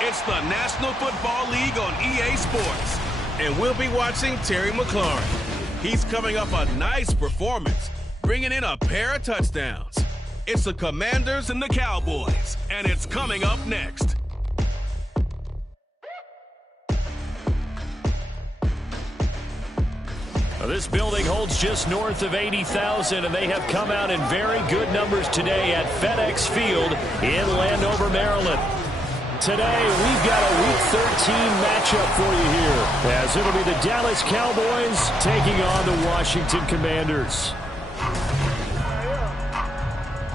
It's the National Football League on EA Sports. And we'll be watching Terry McLaurin. He's coming off a nice performance, bringing in a pair of touchdowns. It's the Commanders and the Cowboys, and it's coming up next. This building holds just north of 80,000, and they have come out in very good numbers today at FedEx Field in Landover, Maryland. Today, we've got a Week 13 matchup for you here, as it'll be the Dallas Cowboys taking on the Washington Commanders.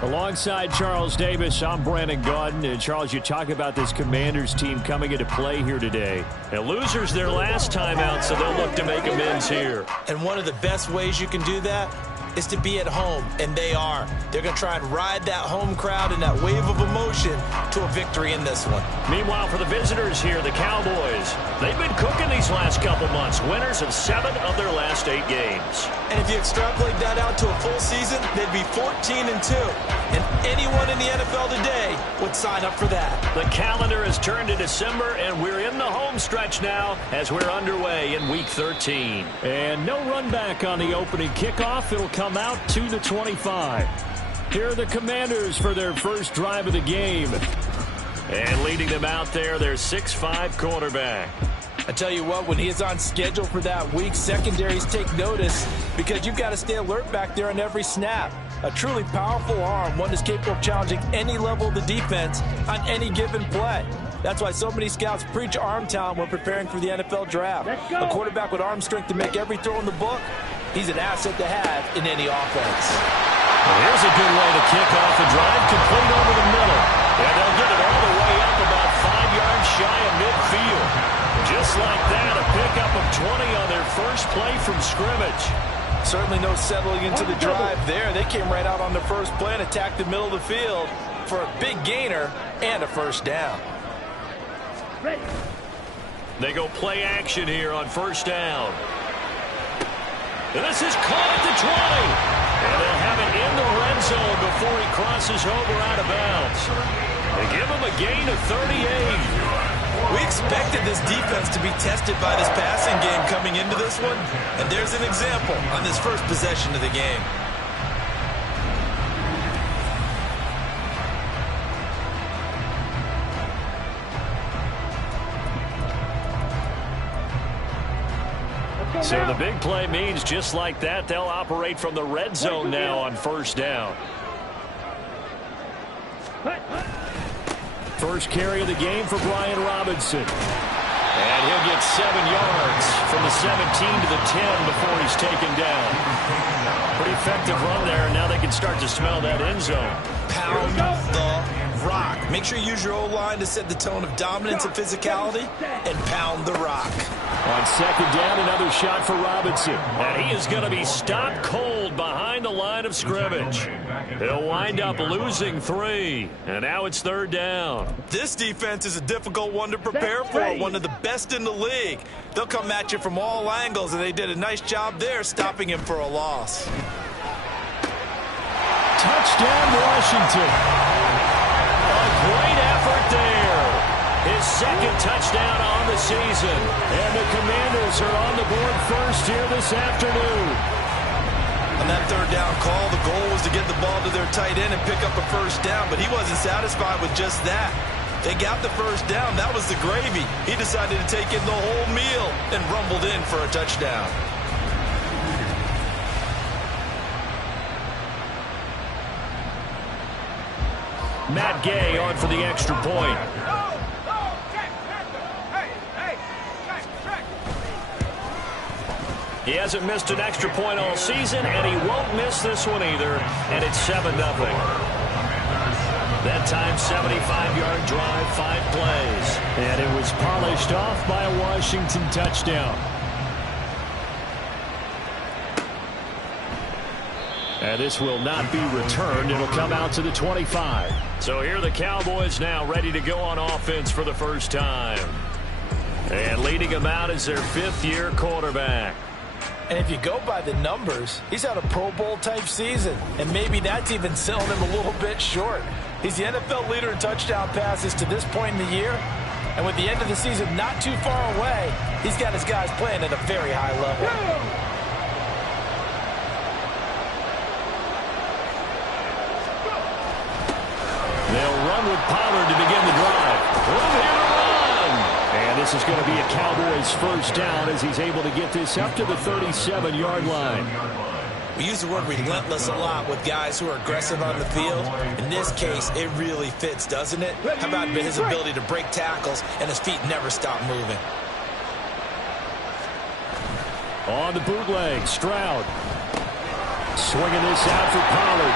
Alongside Charles Davis, I'm Brandon Gaudin. And Charles, you talk about this Commanders team coming into play here today. And losers their last time out, so they'll look to make amends here. And one of the best ways you can do that is to be at home, and they are. They're going to try and ride that home crowd and that wave of emotion to a victory in this one. Meanwhile, for the visitors here, the Cowboys, they've been cooking these last couple months. Winners of 7 of their last 8 games. And if you extrapolate that out to a full season, they'd be 14-2. And anyone in the NFL today would sign up for that. The calendar has turned to December, and we're in the home stretch now as we're underway in Week 13. And no run back on the opening kickoff. It'll come out to the 25. Here are the Commanders for their first drive of the game. And leading them out there, their 6'5" quarterback. I tell you what, when he is on schedule for that week, secondaries take notice because you've got to stay alert back there on every snap. A truly powerful arm, one that's capable of challenging any level of the defense on any given play. That's why so many scouts preach arm talent when preparing for the NFL draft. A quarterback with arm strength to make every throw in the book, he's an asset to have in any offense. Well, here's a good way to kick off the drive, complete over the middle. And they'll get it all the way up about 5 yards shy of midfield. Just like that, a pickup of 20 on their first play from scrimmage. Certainly no settling into the drive there. They came right out on the first play and attacked the middle of the field for a big gainer and a first down. They go play action here on first down. And this is caught at the 20. And they'll have it in the red zone before he crosses over out of bounds. They give him a gain of 38. We expected this defense to be tested by this passing game coming into this one, and there's an example on this first possession of the game. So the big play means just like that, they'll operate from the red zone now on first down. First carry of the game for Brian Robinson. And he'll get 7 yards from the 17 to the 10 before he's taken down. Pretty effective run there, and now they can start to smell that end zone. Pound the rock. Make sure you use your O-line to set the tone of dominance and physicality, and pound the rock. On second down, another shot for Robinson. And he is going to be stopped cold behind the line of scrimmage. He'll wind up losing 3. And now it's third down. This defense is a difficult one to prepare for, one of the best in the league. They'll come at you from all angles, and they did a nice job there stopping him for a loss. Touchdown, Washington. A great effort there. His second touchdown on the season. And the Commanders are on the board first here this afternoon. On that third down call, the goal was to get the ball to their tight end and pick up a first down, but he wasn't satisfied with just that. They got the first down. That was the gravy. He decided to take in the whole meal and rumbled in for a touchdown. Matt Gay on for the extra point. He hasn't missed an extra point all season, and he won't miss this one either, and it's 7-0. That time, 75-yard drive, 5 plays. And it was polished off by a Washington touchdown. And this will not be returned. It'll come out to the 25. So here are the Cowboys now ready to go on offense for the first time. And leading them out is their 5th-year quarterback. And if you go by the numbers, he's had a Pro Bowl-type season. And maybe that's even selling him a little bit short. He's the NFL leader in touchdown passes to this point in the year. And with the end of the season not too far away, he's got his guys playing at a very high level. They'll run with Pollard to begin the drive. Run here to run. And this is going to be a Cowboys first down as he's able to get this up to the 37-yard line. We use the word relentless a lot with guys who are aggressive on the field. In this case, it really fits, doesn't it? How about his ability to break tackles and his feet never stop moving? On the bootleg, Stroud. Swinging this out for Pollard.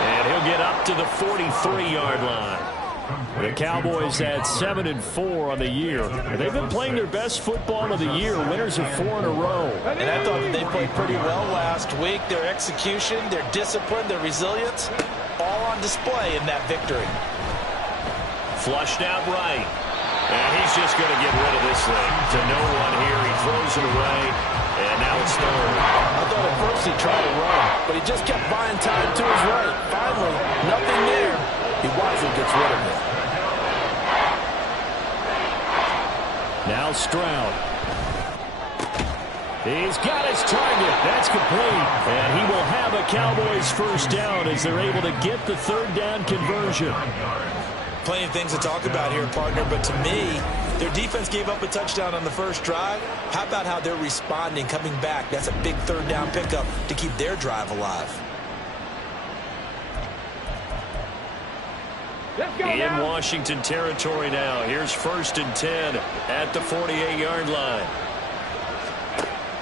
And he'll get up to the 43-yard line. The Cowboys at 7-4 on the year. They've been playing their best football of the year. Winners of 4 in a row. And I thought that they played pretty well last week. Their execution, their discipline, their resilience, all on display in that victory. Flushed out right. And he's just going to get rid of this thing. To no one here. He throws it away. And now it's third. I thought at first he tried to run, but he just kept buying time to his right. Finally, nothing there. He wisely gets rid of it. Now Stroud. He's got his target. That's complete. And he will have a Cowboys first down as they're able to get the third down conversion. Plenty of things to talk about here, partner, but to me, their defense gave up a touchdown on the first drive. How about how they're responding, coming back? That's a big third down pickup to keep their drive alive. In Washington territory now. Here's 1st and 10 at the 48-yard line.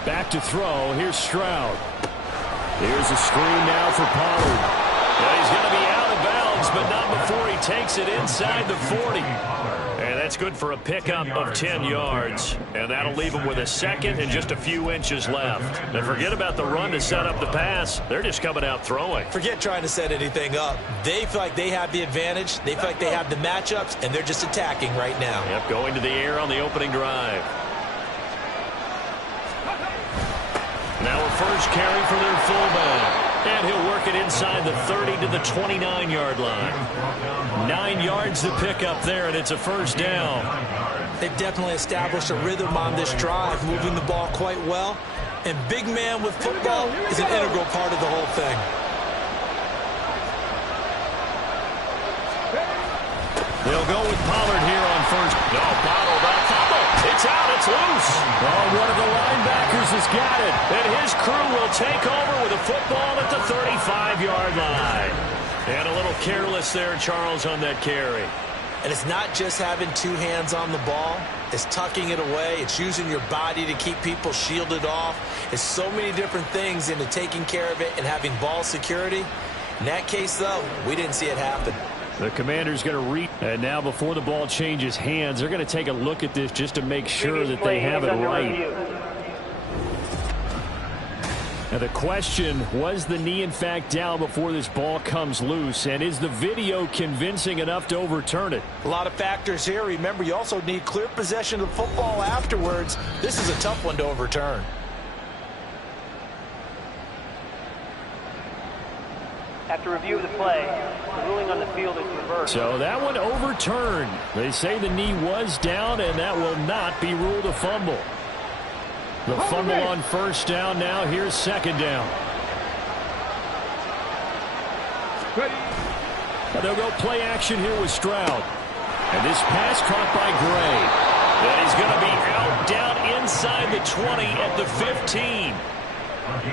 Back to throw. Here's Stroud. Here's a screen now for Pollard. Well, he's going to be out of bounds, but not before he takes it inside the 40. And that's good for a pickup of 10 yards. And that'll leave him with a second and just a few inches left. And forget about the run to set up the pass. They're just coming out throwing. Forget trying to set anything up. They feel like they have the advantage. They feel like they have the matchups, and they're just attacking right now. Yep, going to the air on the opening drive. Now a first carry for their fullback. And he'll work it inside the 30 to the 29-yard line. 9 yards to pick up there, and it's a first down. They've definitely established a rhythm on this drive, moving the ball quite well. And big man with football is an integral part of the whole thing. They'll go with Pollard here on first. No, bottled up. It's out. It's loose. Oh, one of the linebackers has got it. And his crew will take over with a football at the 35-yard line. And a little careless there, Charles, on that carry. And it's not just having two hands on the ball. It's tucking it away. It's using your body to keep people shielded off. It's so many different things into taking care of it and having ball security. In that case, though, we didn't see it happen. The commander's going to read. And now before the ball changes hands, they're going to take a look at this just to make sure that they have it right. Now the question, was the knee in fact down before this ball comes loose? And is the video convincing enough to overturn it? A lot of factors here. Remember, you also need clear possession of the football afterwards. This is a tough one to overturn. After review of the play, the ruling on the field is reversed. So that one overturned. They say the knee was down, and that will not be ruled a fumble. The fumble on first down now. Here's second down. They'll go play action here with Stroud. And this pass caught by Gray. And he's going to be out down inside the 20 at the 15.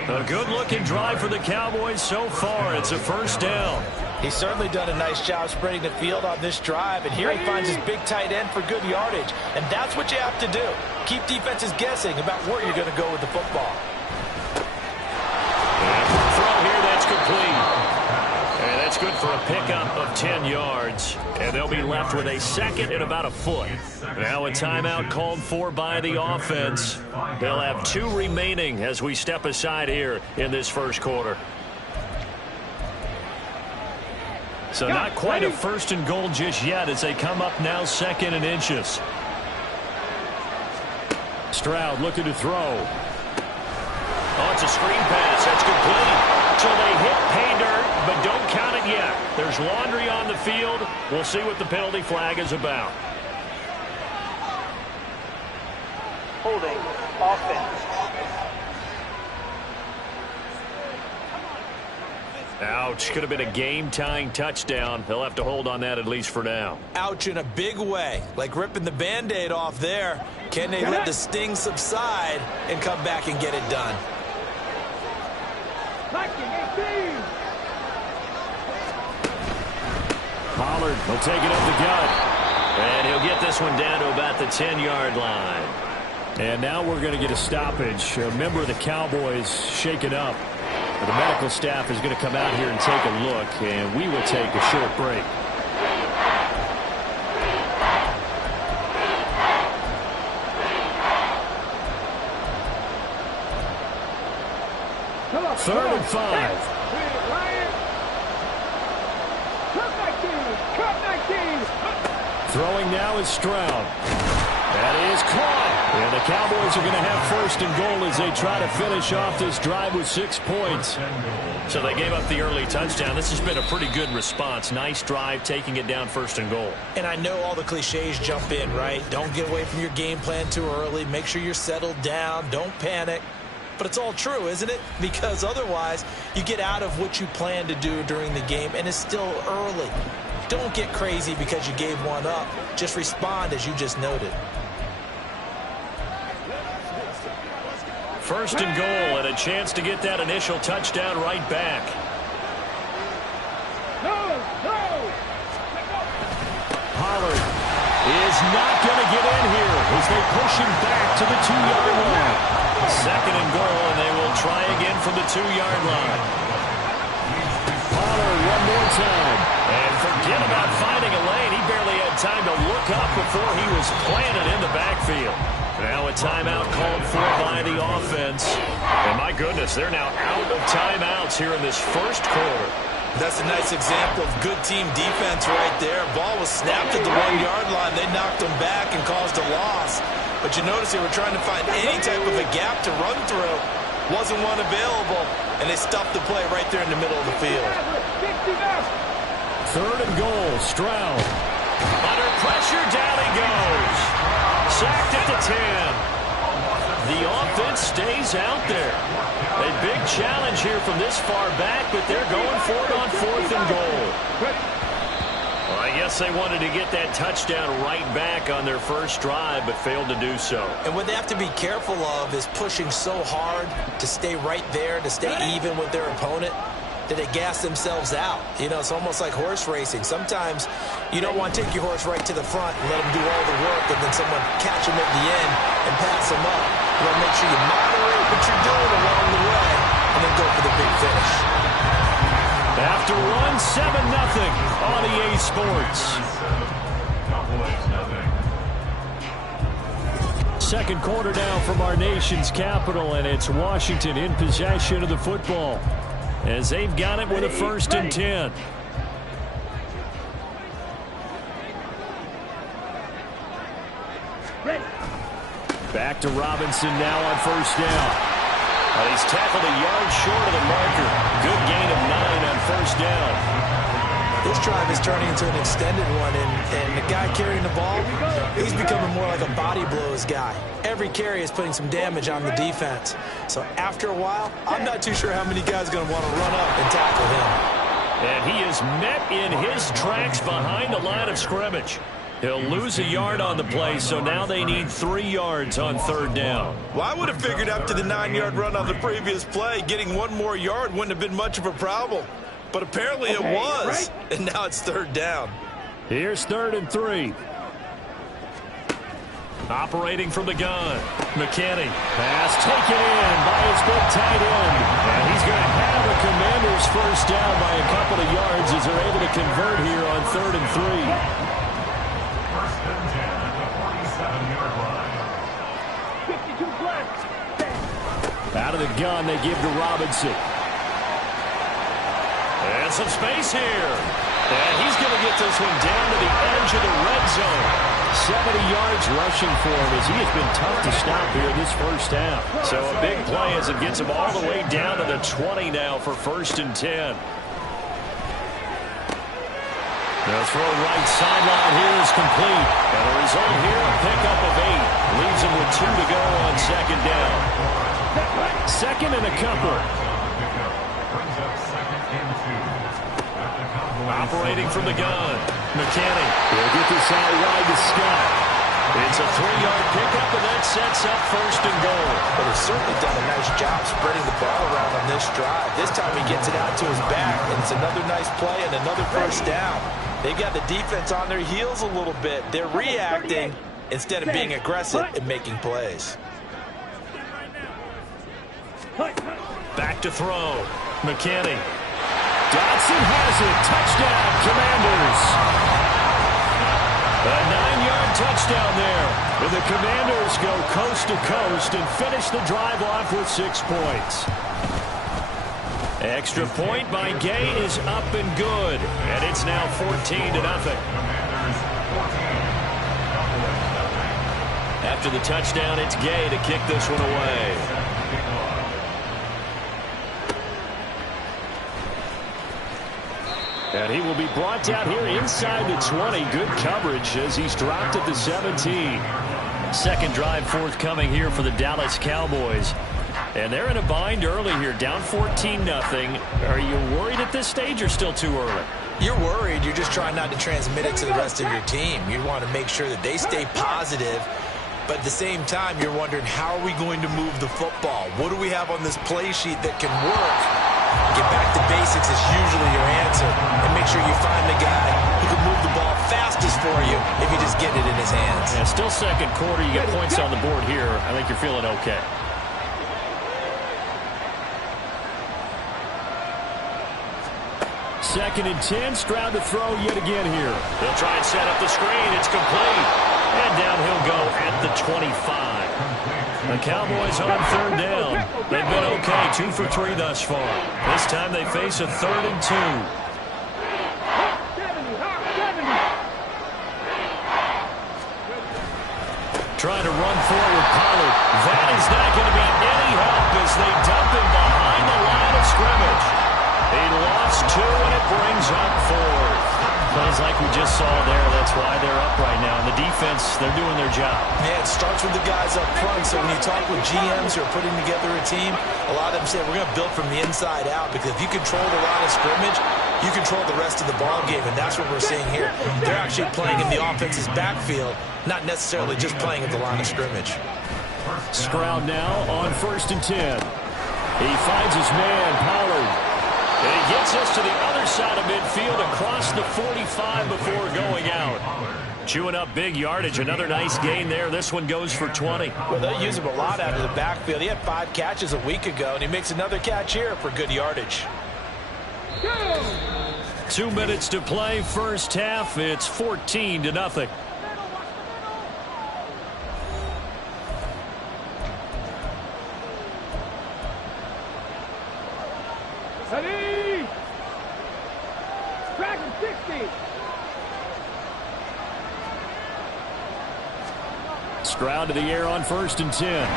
A good-looking drive for the Cowboys so far. It's a first down. He's certainly done a nice job spreading the field on this drive, and here he finds his big tight end for good yardage. And that's what you have to do. Keep defenses guessing about where you're going to go with the football. And for a throw here, that's complete. And that's good for a pickup of 10 yards. And they'll be left with a second and about a foot. Now a timeout called for by the offense. They'll have 2 remaining as we step aside here in this first quarter. So not quite a first and goal just yet as they come up now second and inches. Stroud looking to throw. wants a screen pass. That's complete. So they hit pay dirt, but don't count it yet. There's laundry on the field. We'll see what the penalty flag is about. Holding offense. Ouch. Could have been a game-tying touchdown. They'll have to hold on that at least for now. Ouch in a big way. Like ripping the Band-Aid off there. Can they let the sting subside and come back and get it done? Pollard will take it up the gut. And he'll get this one down to about the 10-yard line. And now we're going to get a stoppage. A member of the Cowboys shaken up. The medical staff is going to come out here and take a look, and we will take a short break. Third and 5. Throwing now is Stroud. That is caught. And the Cowboys are going to have first and goal as they try to finish off this drive with 6 points. So they gave up the early touchdown. This has been a pretty good response. Nice drive, taking it down first and goal. And I know all the cliches jump in, right? Don't get away from your game plan too early. Make sure you're settled down. Don't panic. But it's all true, isn't it? Because otherwise, you get out of what you plan to do during the game, and it's still early. Don't get crazy because you gave one up. Just respond as you just noted. First and goal, and a chance to get that initial touchdown right back. Pollard is not going to get in here as they push him back to the 2-yard line. Second and goal, and they will try again from the 2-yard line. Pollard one more time. And forget about finding a lane. He barely had time to look up before he was planted in the backfield. Now a timeout called for by the offense. And my goodness, they're now out of timeouts here in this first quarter. That's a nice example of good team defense right there. Ball was snapped at the 1-yard line. They knocked them back and caused a loss. But you notice they were trying to find any type of a gap to run through. Wasn't one available, and they stuffed the play right there in the middle of the field. Third and goal, Stroud. Under pressure, down he goes. Sacked at the 10. The offense stays out there. A big challenge here from this far back, but they're going for it on fourth and goal. Well, I guess they wanted to get that touchdown right back on their first drive, but failed to do so. And what they have to be careful of is pushing so hard to stay right there, to stay even with their opponent, that they gas themselves out. You know, it's almost like horse racing. Sometimes you don't want to take your horse right to the front and let him do all the work and then someone catch him at the end and pass him up. You want to make sure you moderate what you're doing along the way and then go for the big finish. After one, 7-0 on EA Sports. Second quarter now from our nation's capital, and it's Washington in possession of the football as they've got it with a 1st and 10. Back to Robinson now on 1st down. Well, he's tackled a yard short of the marker. Good gain of 9 on 1st down. This drive is turning into an extended one, and the guy carrying the ball, he's becoming more like a body blows guy. Every carry is putting some damage on the defense. So after a while, I'm not too sure how many guys are going to want to run up and tackle him. And he is met in his tracks behind the line of scrimmage. He'll lose a yard on the play, so now they need 3 yards on 3rd down. Well, I would have figured after the 9-yard run on the previous play, getting 1 more yard wouldn't have been much of a problem. But apparently it was, and now it's 3rd down. Here's 3rd and 3. Operating from the gun, McKinney. Pass taken in by his big tight end. And he's going to have the Commanders' 1st down by a couple of yards as they're able to convert here on 3rd and 3. Out of the gun, they give to Robinson. And some space here. And he's going to get this one down to the edge of the red zone. 70 yards rushing for him as he has been tough to stop here this first half. So a big play as it gets him all the way down to the 20 now for 1st and 10. The throw right sideline here is complete. And the result here, a pickup of 8. Leaves him with 2 to go on 2nd down. 2nd and a couple. Operating from the gun. McKinney. He'll get this out wide to Scott. It's a 3-yard pickup, and that sets up 1st and goal. But he's certainly done a nice job spreading the ball around on this drive. This time he gets it out to his back, and it's another nice play and another 1st down. They've got the defense on their heels a little bit. They're reacting instead of being aggressive and making plays. Back to throw. McKinney. Dodson has it. Touchdown, Commanders. A 9-yard touchdown there. And the Commanders go coast to coast and finish the drive off with 6 points. Extra point by Gay is up and good. And it's now 14-0. After the touchdown, it's Gay to kick this one away. And he will be brought down here inside the 20. Good coverage as he's dropped at the 17. Second drive forthcoming here for the Dallas Cowboys. And they're in a bind early here, down 14-0. Are you worried at this stage or still too early? You're worried. You're just trying not to transmit it to the rest of your team. You want to make sure that they stay positive. But at the same time, you're wondering, how are we going to move the football? What do we have on this play sheet that can work? Get back to basics is usually your answer. And make sure you find the guy who can move the ball fastest for you if you just get it in his hands. Yeah, still second quarter. You get points on the board here. I think you're feeling okay. Second and 10. Stroud to throw yet again here. They'll try and set up the screen. It's complete. And down he'll go at the 25. The Cowboys on 3rd down. They've been okay, 2 for 3 thus far. This time they face a 3rd and 2. Trying to run forward, Pollard. That is not going to be any help as they dump him behind the line of scrimmage. He lost 2, and it brings up 4. Plays like we just saw there. That's why they're up right now. And the defense, they're doing their job. Yeah, it starts with the guys up front. So when you talk with GMs who are putting together a team, a lot of them say, we're going to build from the inside out. Because if you control the line of scrimmage, you control the rest of the ball game. And that's what we're seeing here. They're actually playing in the offense's backfield, not necessarily just playing at the line of scrimmage. Stroud now on 1st and 10. He finds his man, Pollard. And he gets us to the other side of midfield across the 45 before going out. Chewing up big yardage. Another nice gain there. This one goes for 20. Well, they use him a lot out of the backfield. He had 5 catches a week ago, and he makes another catch here for good yardage. 2 minutes to play first half. It's 14-0. Ready! Track 60. Stroud to the air on 1st and 10.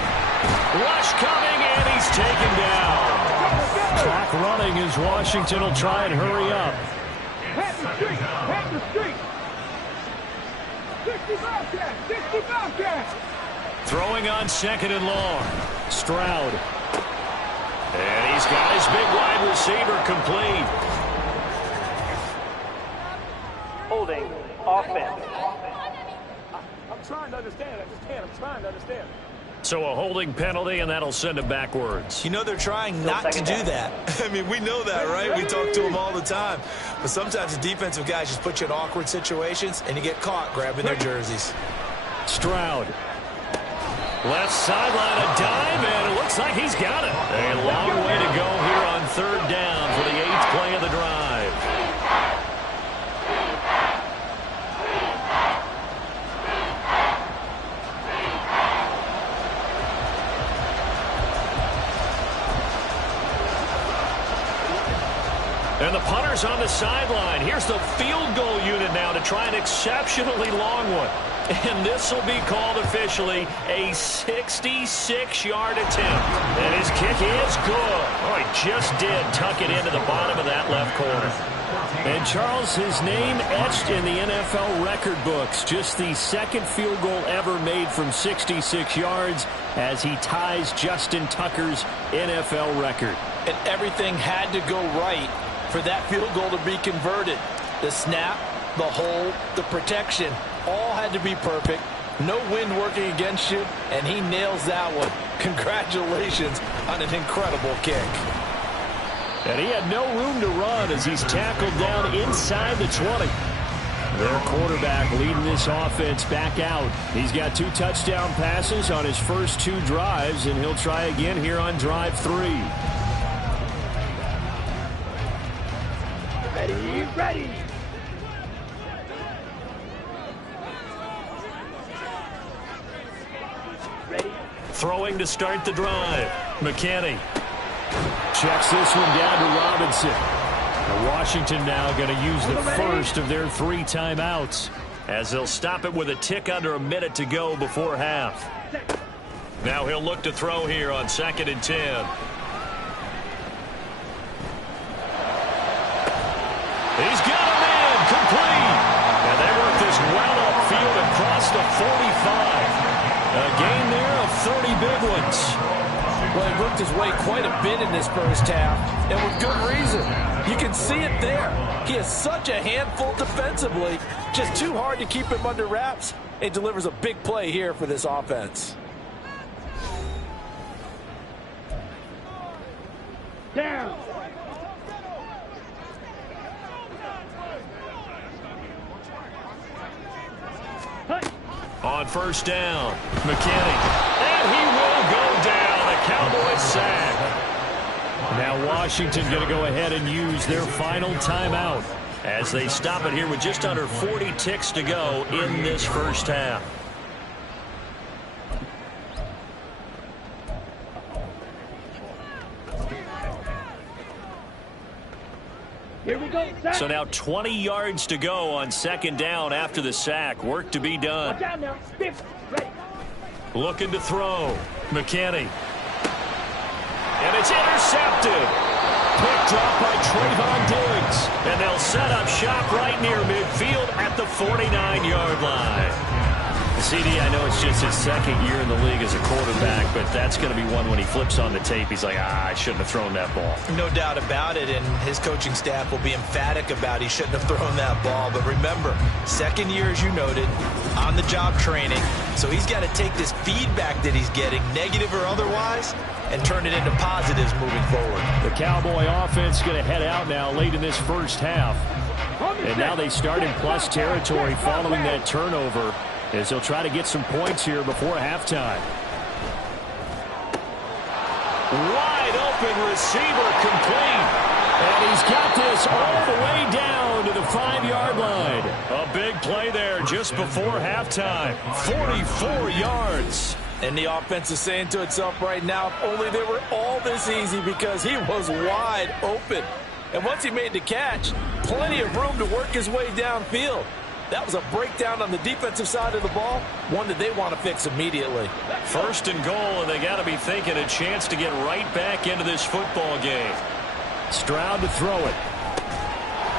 Rush coming, and he's taken down. Clock running as Washington will try and hurry up. Pat the street. Pat the street. 65 catch. 65 catch. Throwing on 2nd and long. Stroud. And he's got his big wide receiver complete. Holding offense. I'm trying to understand. I just can't. I'm trying to understand. So a holding penalty, and that'll send him backwards. You know, they're trying not to do that. I mean, we know that, right? We talk to them all the time. But sometimes the defensive guys just put you in awkward situations, and you get caught grabbing their jerseys. Stroud. Left sideline, a dive, and it looks like he's got it. A long way to go here on 3rd down for the 8th play of the drive. And the punter's on the sideline. Here's the field goal unit now to try an exceptionally long one. And this will be called officially a 66-yard attempt. And his kick is good. Oh, he just did tuck it into the bottom of that left corner. And Charles, his name etched in the NFL record books. Just the second field goal ever made from 66 yards as he ties Justin Tucker's NFL record. And everything had to go right for that field goal to be converted. The snap, the hold, the protection, all had to be perfect. No wind working against you, and he nails that one. Congratulations on an incredible kick. And he had no room to run as he's tackled down inside the 20. Their quarterback leading this offense back out. He's got 2 touchdown passes on his first 2 drives, and he'll try again here on drive 3. Ready. Throwing to start the drive. McKinney. Checks this one down to Robinson. And Washington now going to use the first of their 3 timeouts, as they'll stop it with a tick under a minute to go before half. Now he'll look to throw here on 2nd and 10. He's got a man complete. And they work this well upfield across the 45. A gain there of 30 big ones. Well, he worked his way quite a bit in this first half, and with good reason. You can see it there. He is such a handful defensively. Just too hard to keep him under wraps. It delivers a big play here for this offense. Down. On first down, McKinney. And he will go down. A Cowboys sack. Now Washington going to go ahead and use their final timeout as they stop it here with just under 40 ticks to go in this first half. Here we go. Sack. So now 20 yards to go on 2nd down after the sack. Work to be done. Watch out now. Stiff. Ready. Looking to throw. McKinney. And it's intercepted. Picked up by Trayvon Diggs. And they'll set up shop right near midfield at the 49-yard line. CD, I know it's just his 2nd year in the league as a quarterback, but that's going to be one when he flips on the tape. He's like, I shouldn't have thrown that ball. No doubt about it, and his coaching staff will be emphatic about he shouldn't have thrown that ball. But remember, 2nd year, as you noted, on-the-job training. So he's got to take this feedback that he's getting, negative or otherwise, and turn it into positives moving forward. The Cowboy offense going to head out now late in this first half. And now they start in plus territory following that turnover, as they'll try to get some points here before halftime. Wide open receiver complete. And he's got this all the way down to the 5-yard line. A big play there just before halftime. 44 yards. And the offense is saying to itself right now, if only they were all this easy, because he was wide open. And once he made the catch, plenty of room to work his way downfield. That was a breakdown on the defensive side of the ball, one that they want to fix immediately. 1st and goal, and they got to be thinking a chance to get right back into this football game. Stroud to throw it.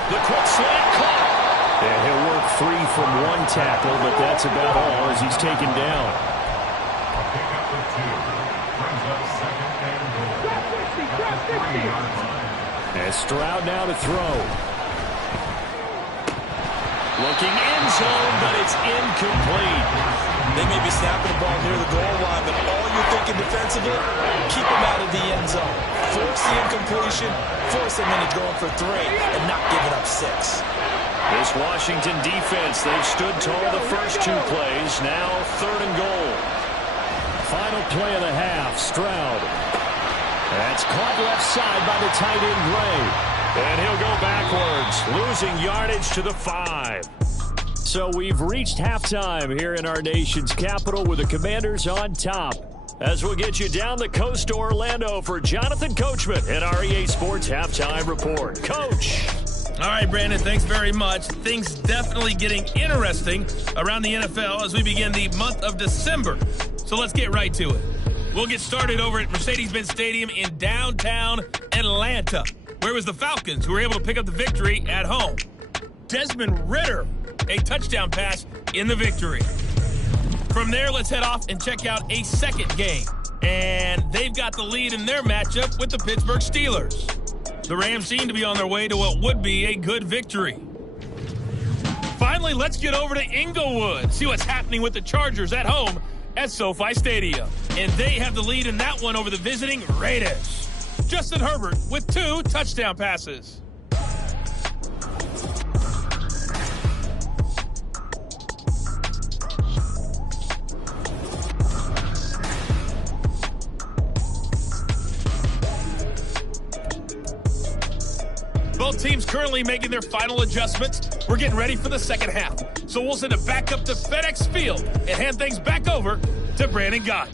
The quick slant caught. And he'll work 3 from 1 tackle, but that's about all as he's taken down. And Stroud now to throw. Looking end zone, but it's incomplete. They may be snapping the ball near the goal line, but all you're thinking defensively, keep them out of the end zone. Force the incompletion, force them into going for 3, and not giving up 6. This Washington defense, they've stood tall the first 2 plays. Now 3rd and goal. Final play of the half, Stroud. That's caught left side by the tight end, Gray. And he'll go backwards, losing yardage to the 5. So we've reached halftime here in our nation's capital with the Commanders on top. As we'll get you down the coast to Orlando for Jonathan Coachman at our EA Sports Halftime Report. Coach. All right, Brandon, thanks very much. Things definitely getting interesting around the NFL as we begin the month of December. So let's get right to it. We'll get started over at Mercedes-Benz Stadium in downtown Atlanta, where it was the Falcons who were able to pick up the victory at home. Desmond Ridder, a touchdown pass in the victory. From there, let's head off and check out a second game. And they've got the lead in their matchup with the Pittsburgh Steelers. The Rams seem to be on their way to what would be a good victory. Finally, let's get over to Inglewood, see what's happening with the Chargers at home at SoFi Stadium. And they have the lead in that one over the visiting Raiders. Justin Herbert with 2 touchdown passes. Both teams currently making their final adjustments. We're getting ready for the second half. So we'll send it back up to FedEx Field and hand things back over to Brandon Gott.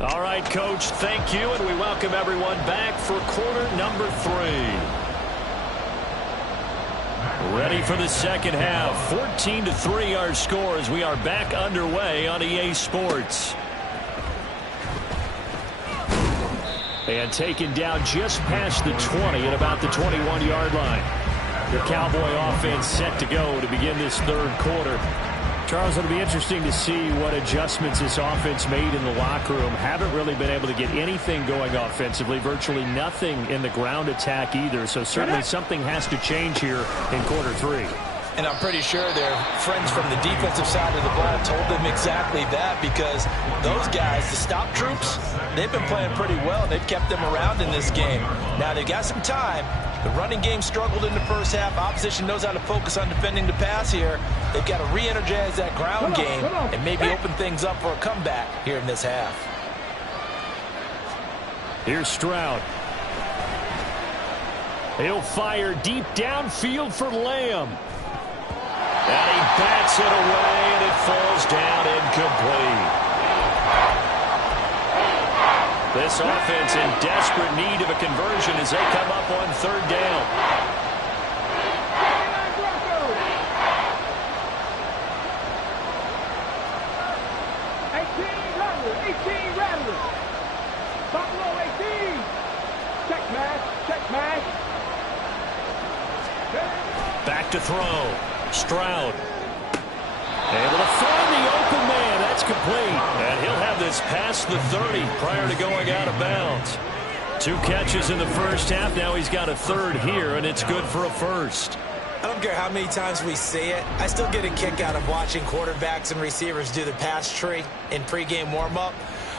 All right, Coach, thank you, and we welcome everyone back for quarter number 3. Ready for the second half. 14-3 our score as we are back underway on EA Sports. And taken down just past the 20 at about the 21-yard line. The Cowboy offense set to go to begin this third quarter. Charles, it'll be interesting to see what adjustments this offense made in the locker room. Haven't really been able to get anything going offensively, virtually nothing in the ground attack either. So certainly something has to change here in quarter 3. And I'm pretty sure their friends from the defensive side of the ball told them exactly that, because those guys, the stop troops, they've been playing pretty well. They've kept them around in this game. Now they've got some time. The running game struggled in the first half. Opposition knows how to focus on defending the pass here. They've got to re-energize that ground game and maybe open things up for a comeback here in this half. Here's Stroud. He'll fire deep downfield for Lamb. And he bats it away, and it falls down incomplete. This offense in desperate need of a conversion as they come up on third down. Back to throw. Stroud. Able to find the open man. That's complete. And he'll have this past the 30 prior to going out of bounds. 2 catches in the first half. Now he's got a third here, and it's good for a first. I don't care how many times we see it. I still get a kick out of watching quarterbacks and receivers do the pass tree in pregame warm-up.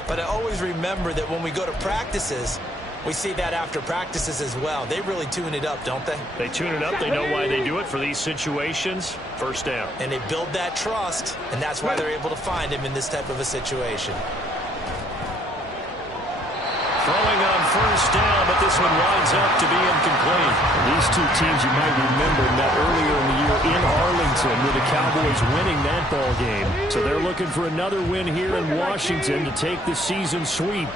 But I always remember that when we go to practices, we see that after practices as well. They really tune it up, don't they? They tune it up. They know why they do it for these situations. First down. And they build that trust, and that's why they're able to find him in this type of a situation. Throwing on first down, but this one winds up to be incomplete. These 2 teams, you might remember, met earlier in the year in Arlington with the Cowboys winning that ball game. So they're looking for another win here in Washington to take the season sweep.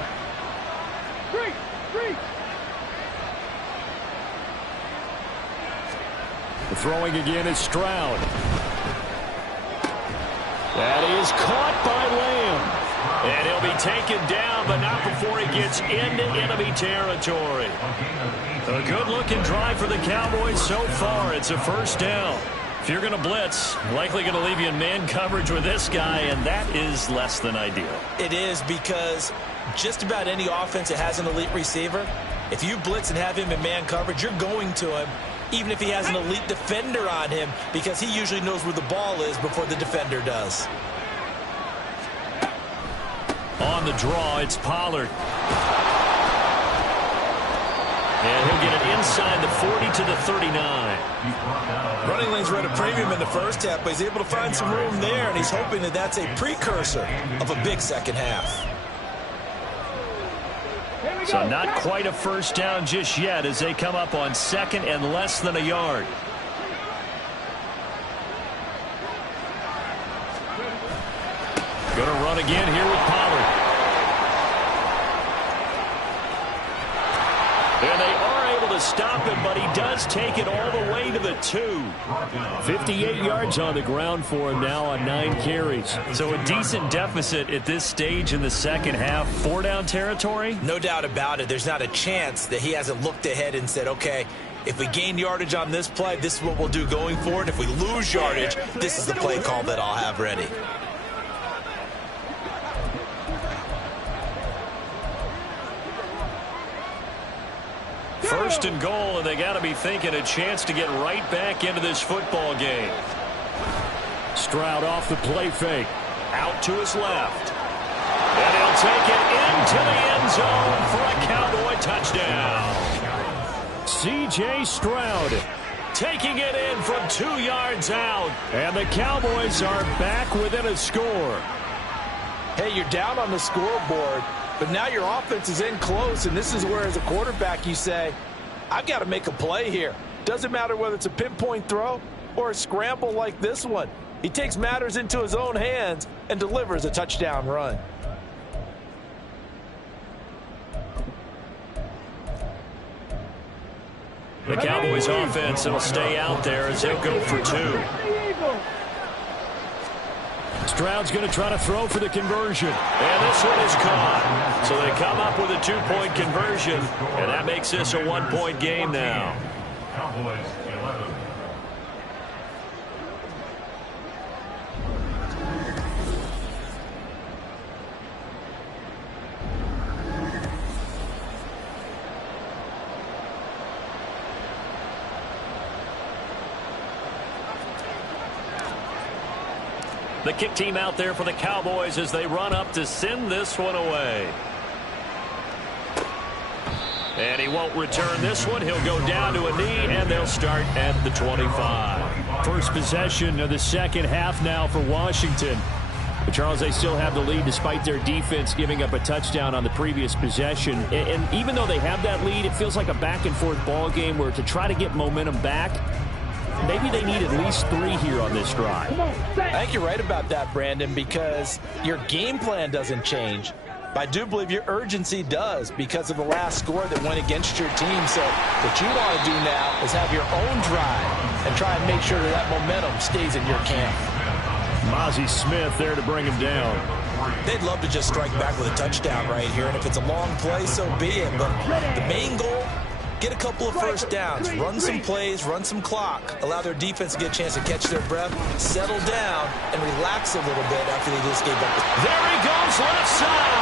The throwing again is Stroud. That is caught by Lamb. And he'll be taken down, but not before he gets into enemy territory. A good-looking drive for the Cowboys so far. It's a first down. If you're going to blitz, likely going to leave you in man coverage with this guy, and that is less than ideal. It is, because just about any offense that has an elite receiver, if you blitz and have him in man coverage, you're going to him, even if he has an elite defender on him, because he usually knows where the ball is before the defender does. On the draw, it's Pollard. And he'll get it inside the 40 to the 39. Running lanes were at a premium in the first half, but he's able to find some room there, and he's hoping that that's a precursor of a big second half. So not quite a first down just yet as they come up on second and less than a yard. Going to run again here with Pollard. to stop him, but he does take it all the way to the 2. 58 yards on the ground for him now on 9 carries. So a decent deficit at this stage in the second half. 4-down territory? No doubt about it. There's not a chance that he hasn't looked ahead and said, okay, if we gain yardage on this play, this is what we'll do going forward. If we lose yardage, this is the play call that I'll have ready. First and goal, and they got to be thinking a chance to get right back into this football game. Stroud off the play fake. Out to his left. And he'll take it into the end zone for a Cowboy touchdown. C.J. Stroud taking it in from 2 yards out. And the Cowboys are back within a score. Hey, you're down on the scoreboard, but now your offense is in close, and this is where, as a quarterback, you say, I've got to make a play here. Doesn't matter whether it's a pinpoint throw or a scramble like this one. He takes matters into his own hands and delivers a touchdown run. The Cowboys offense will stay out there as they'll go for 2. Stroud's going to try to throw for the conversion. And this one is caught. So they come up with a 2-point conversion. And that makes this a 1-point game now. Cowboys 11. The kick team out there for the Cowboys as they run up to send this one away. And he won't return this one. He'll go down to a knee, and they'll start at the 25. First possession of the second half now for Washington. But Charles, they still have the lead despite their defense giving up a touchdown on the previous possession. And even though they have that lead, it feels like a back-and-forth ball game where to try to get momentum back, maybe they need at least 3 here on this drive. I think you're right about that, Brandon, because your game plan doesn't change. But I do believe your urgency does because of the last score that went against your team. So what you want to do now is have your own drive and try and make sure that that momentum stays in your camp. Mozzie Smith there to bring him down. They'd love to just strike back with a touchdown right here, and if it's a long play, so be it. But the main goal, get a couple of first downs, run some plays, run some clock, allow their defense to get a chance to catch their breath, settle down, and relax a little bit after they just gave up. There he goes, left side.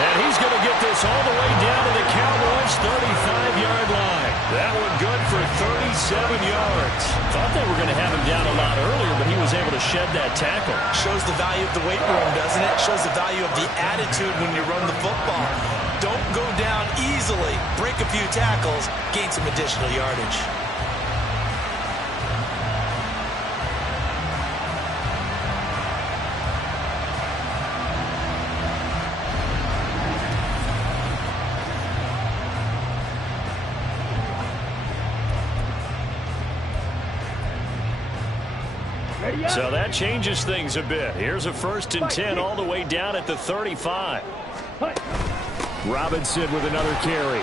And he's going to get this all the way down to the Cowboys' 35-yard line. That one good for 37 yards. Thought they were going to have him down a lot earlier, but he was able to shed that tackle. Shows the value of the weight room, doesn't it? Shows the value of the attitude when you run the football. Don't go down easily. Break a few tackles, gain some additional yardage. So that changes things a bit. Here's a 1st and 10 all the way down at the 35. Robinson with another carry.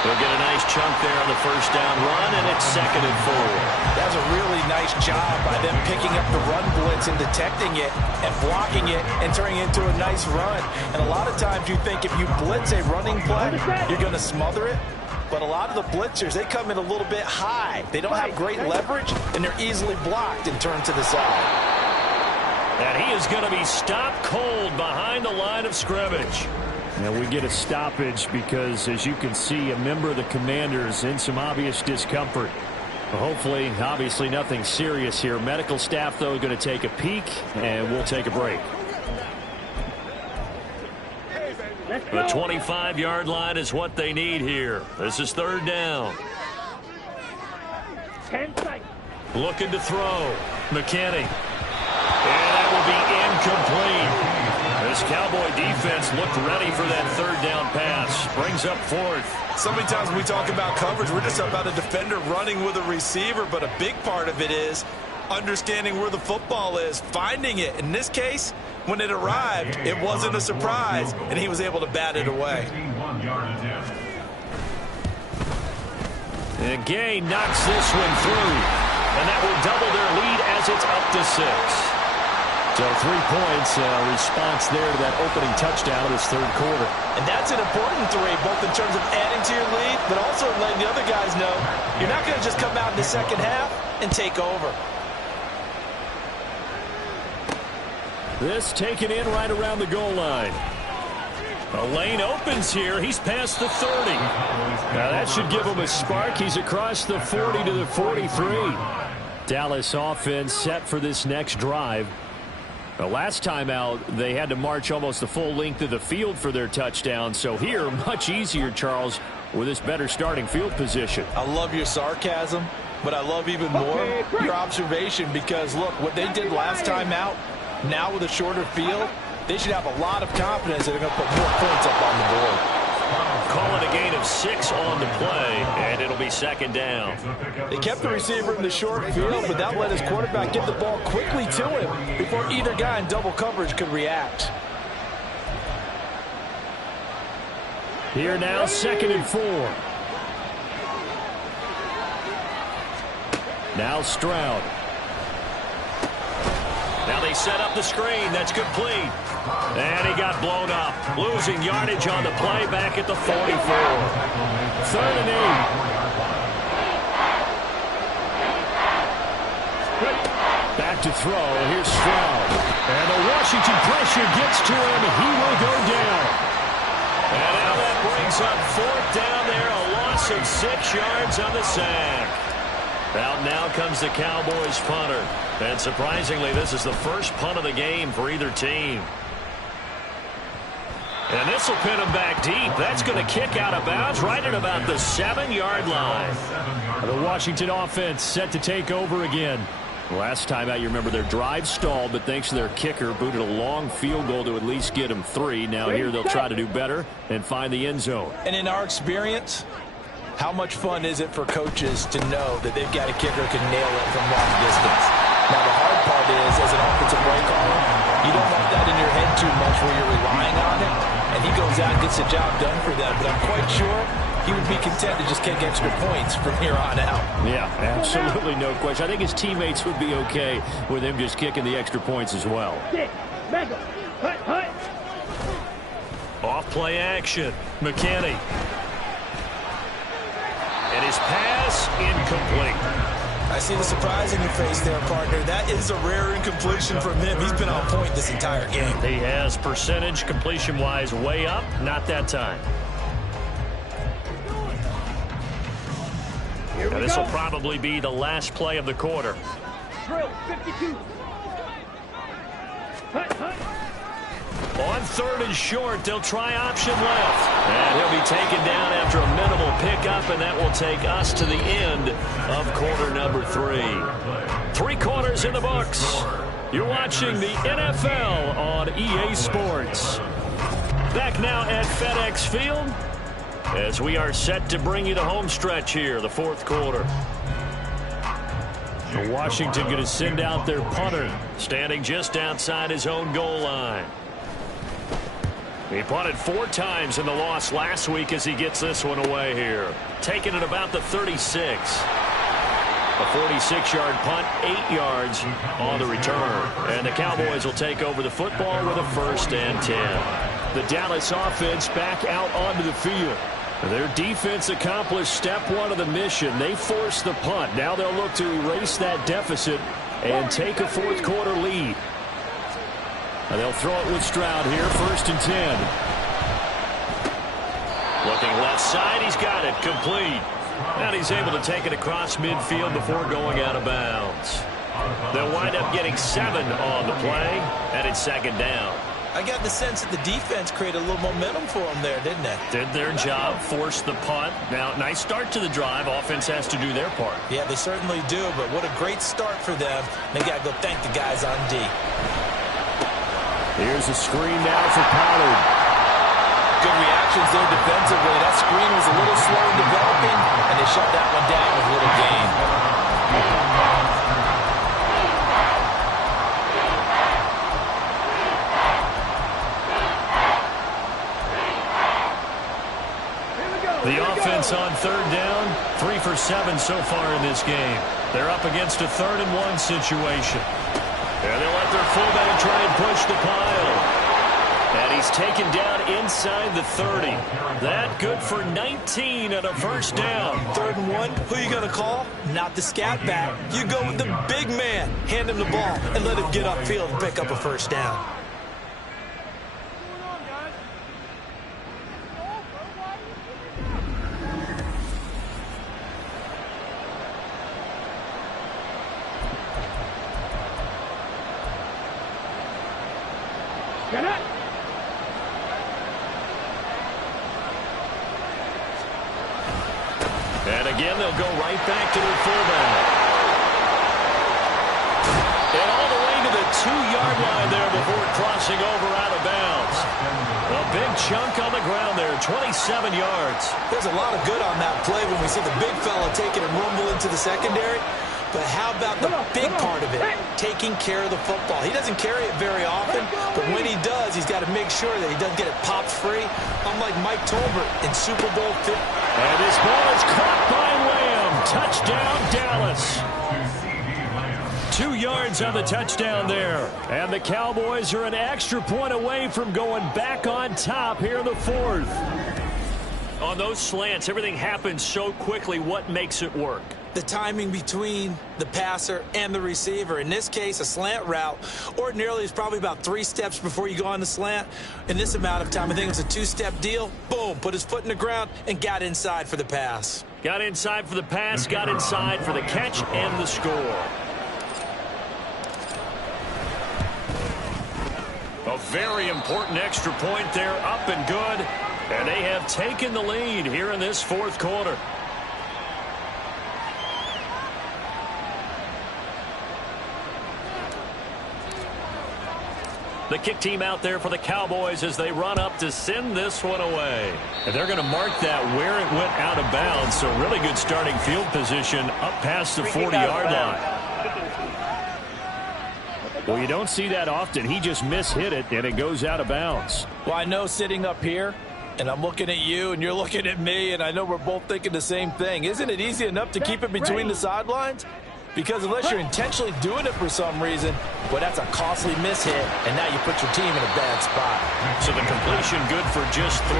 They'll get a nice chunk there on the first down run, and it's 2nd and 4. That was a really nice job by them picking up the run blitz and detecting it and blocking it and turning it into a nice run. And a lot of times you think if you blitz a running play, you're going to smother it. But a lot of the blitzers, they come in a little bit high. They don't have great leverage, and they're easily blocked and turned to the side. And he is going to be stopped cold behind the line of scrimmage. Now we get a stoppage because, as you can see, a member of the Commanders in some obvious discomfort. Hopefully, obviously nothing serious here. Medical staff, though, going to take a peek, and we'll take a break. The 25-yard line is what they need here. This is 3rd down. Looking to throw. McKinney. And that will be incomplete. This Cowboy defense looked ready for that 3rd down pass. Brings up 4th. So many times when we talk about coverage, we're just about a defender running with a receiver, but a big part of it is understanding where the football is, finding it. In this case, when it arrived, it wasn't a surprise, and he was able to bat it away. And Gay knocks this one through, and that will double their lead as it's up to 6. So 3 points, response there to that opening touchdown of this third quarter. And that's an important 3, both in terms of adding to your lead, but also letting the other guys know you're not going to just come out in the second half and take over. This taken in right around the goal line. A lane opens here. He's past the 30. Now that should give him a spark. He's across the 40 to the 43. Dallas offense set for this next drive. The last time out, they had to march almost the full length of the field for their touchdown. So here, much easier, Charles, with this better starting field position. I love your sarcasm, but I love even more your observation because, look, what they did last time out, now with a shorter field, they should have a lot of confidence that they're going to put more points up on the board. Call it a gain of 6 on the play, and it'll be second down. They kept the receiver in the short field, but that let his quarterback get the ball quickly to him before either guy in double coverage could react. Here now, 2nd and 4. Now Stroud. Now they set up the screen. That's complete. And he got blown up. Losing yardage on the play back at the 44. 3rd and 8. Back to throw. Here's Stroud. And the Washington pressure gets to him. He will go down. And now that brings up 4th down there. A loss of 6 yards on the sack. Out now comes the Cowboys punter. And surprisingly, this is the first punt of the game for either team. And this will pin him back deep. That's going to kick out of bounds right at about the 7-yard line. The Washington offense set to take over again. Last time out, you remember their drive stalled, but thanks to their kicker, booted a long field goal to at least get them 3. Now here they'll try to do better and find the end zone. And in our experience, how much fun is it for coaches to know that they've got a kicker who can nail it from long distance? Now, the hard part is, as an offensive play caller, you don't want that in your head too much where you're relying on it, and he goes out and gets the job done for them. But I'm quite sure he would be content to just kick extra points from here on out. Yeah, absolutely no question. I think his teammates would be okay with him just kicking the extra points as well. Off play action. McKinney. And his pass incomplete. I see the surprise in your face there, partner. That is a rare incompletion from him. He's been on point this entire game. He has percentage completion-wise way up. Not that time. Now this will probably be the last play of the quarter. Drill 52. On 3rd and short, they'll try option left. And he'll be taken down after a minimal pickup, and that will take us to the end of quarter number 3. 3 quarters in the books. You're watching the NFL on EA Sports. Back now at FedEx Field as we are set to bring you the home stretch here, the 4th quarter. Washington going to send out their punter. Standing just outside his own goal line. He punted 4 times in the loss last week as he gets this one away here. Taking it about the 36. A 46-yard punt, 8 yards on the return. And the Cowboys will take over the football with a 1st and 10. The Dallas offense back out onto the field. Their defense accomplished step 1 of the mission. They forced the punt. Now they'll look to erase that deficit and take a 4th quarter lead. And they'll throw it with Stroud here, 1st and 10. Looking left side, he's got it, complete. And he's able to take it across midfield before going out of bounds. They'll wind up getting 7 on the play, and it's 2nd down. I got the sense that the defense created a little momentum for them there, didn't they? Did their job, forced the punt. Now, nice start to the drive. Offense has to do their part. Yeah, they certainly do, but what a great start for them. They got to go thank the guys on D. Here's a screen now for Pollard. Good reactions there defensively. That screen was a little slow in developing, and they shut that one down with little gain. offense on third down. 3 for 7 so far in this game. They're up against a 3rd-and-1 situation. And they'll let their fullback try and push the pile. And he's taken down inside the 30. That good for 19 and a 1st down. 3rd and 1, who are you going to call? Not the scat back. You go with the big man. Hand him the ball and let him get upfield and pick up a 1st down. And again, they'll go right back to their fullback. And all the way to the 2-yard line there before crossing over out of bounds. A big chunk on the ground there, 27 yards. There's a lot of good on that play when we see the big fella take it and rumble into the secondary. But how about the big part of it, taking care of the football? He doesn't carry it very often, but when he does, he's got to make sure that he doesn't get it popped free, unlike Mike Tolbert in Super Bowl 50. And this ball is caught by Lamb. Touchdown, Dallas. 2 yards on the touchdown there. And the Cowboys are an extra point away from going back on top here in the 4th. On those slants, everything happens so quickly. What makes it work? The timing between the passer and the receiver. In this case, a slant route ordinarily is probably about 3 steps before you go on the slant. In this amount of time, I think it was a 2-step deal. Boom, put his foot in the ground and got inside for the pass. Got inside for the pass, got inside for the catch and the score. A very important extra point there, up and good. And they have taken the lead here in this 4th quarter. The kick team out there for the Cowboys as they run up to send this one away. And they're going to mark that where it went out of bounds. So really good starting field position up past the 40-yard line. Well, you don't see that often. He just mishit it, and it goes out of bounds. Well, I know sitting up here, and I'm looking at you, and you're looking at me, and I know we're both thinking the same thing. Isn't it easy enough to keep it between the sidelines? Because unless you're intentionally doing it for some reason, well, that's a costly mishit, and now you put your team in a bad spot. So the completion good for just 3,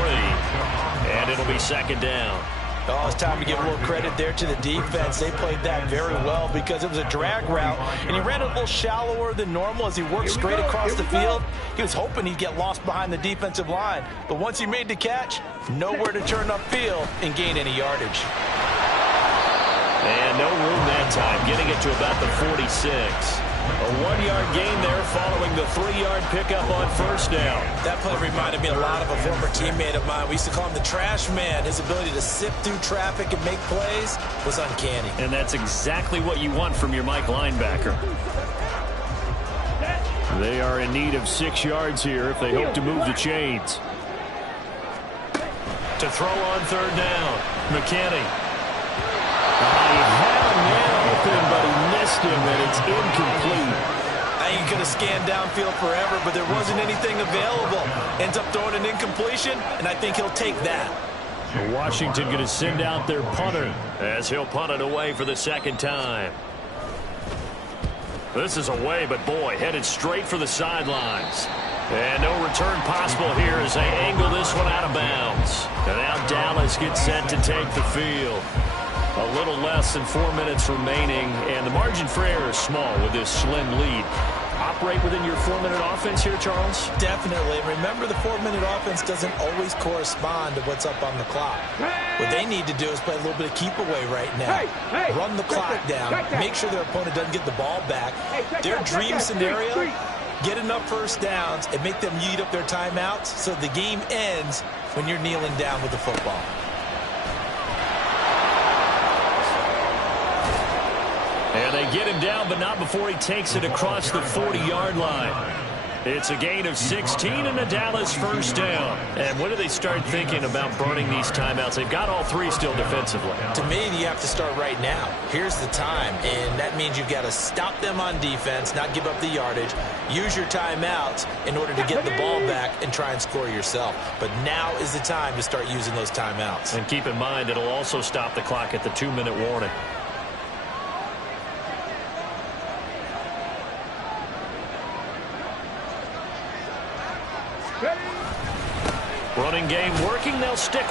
and it'll be 2nd down. Oh, it's time to give a little credit there to the defense. They played that very well because it was a drag route, and he ran a little shallower than normal as he worked straight across the field. He was hoping he'd get lost behind the defensive line, but once he made the catch, nowhere to turn upfield and gain any yardage. And no room that time, getting it to about the 46. A 1-yard gain there following the 3-yard pickup on 1st down. That play reminded me a lot of a former teammate of mine. We used to call him the trash man. His ability to sift through traffic and make plays was uncanny. And that's exactly what you want from your Mike linebacker. They are in need of 6 yards here if they hope to move the chains. To throw on 3rd down, McKinney. He had a man open, but he missed him, and it's incomplete. I think he could have scanned downfield forever, but there wasn't anything available. Ends up throwing an incompletion, and I think he'll take that. Washington going to send out their punter as he'll punt it away for the 2nd time. This is away, but boy, headed straight for the sidelines. And no return possible here as they angle this one out of bounds. And now Dallas gets set to take the field. A little less than 4 minutes remaining, and the margin for error is small with this slim lead. Operate within your 4-minute offense here, Charles? Definitely. Remember, the 4-minute offense doesn't always correspond to what's up on the clock. What they need to do is play a little bit of keep away right now. Run the clock down. Make sure their opponent doesn't get the ball back. Their dream scenario, get enough 1st downs and make them eat up their timeouts so the game ends when you're kneeling down with the football. And they get him down, but not before he takes it across the 40-yard line. It's a gain of 16 and a Dallas first down. And when do they start thinking about burning these timeouts? They've got all three still defensively. To me, you have to start right now. Here's the time, and that means you've got to stop them on defense, not give up the yardage, use your timeouts in order to get the ball back and try and score yourself. But now is the time to start using those timeouts. And keep in mind, it'll also stop the clock at the 2-minute warning. Running game working. They'll stick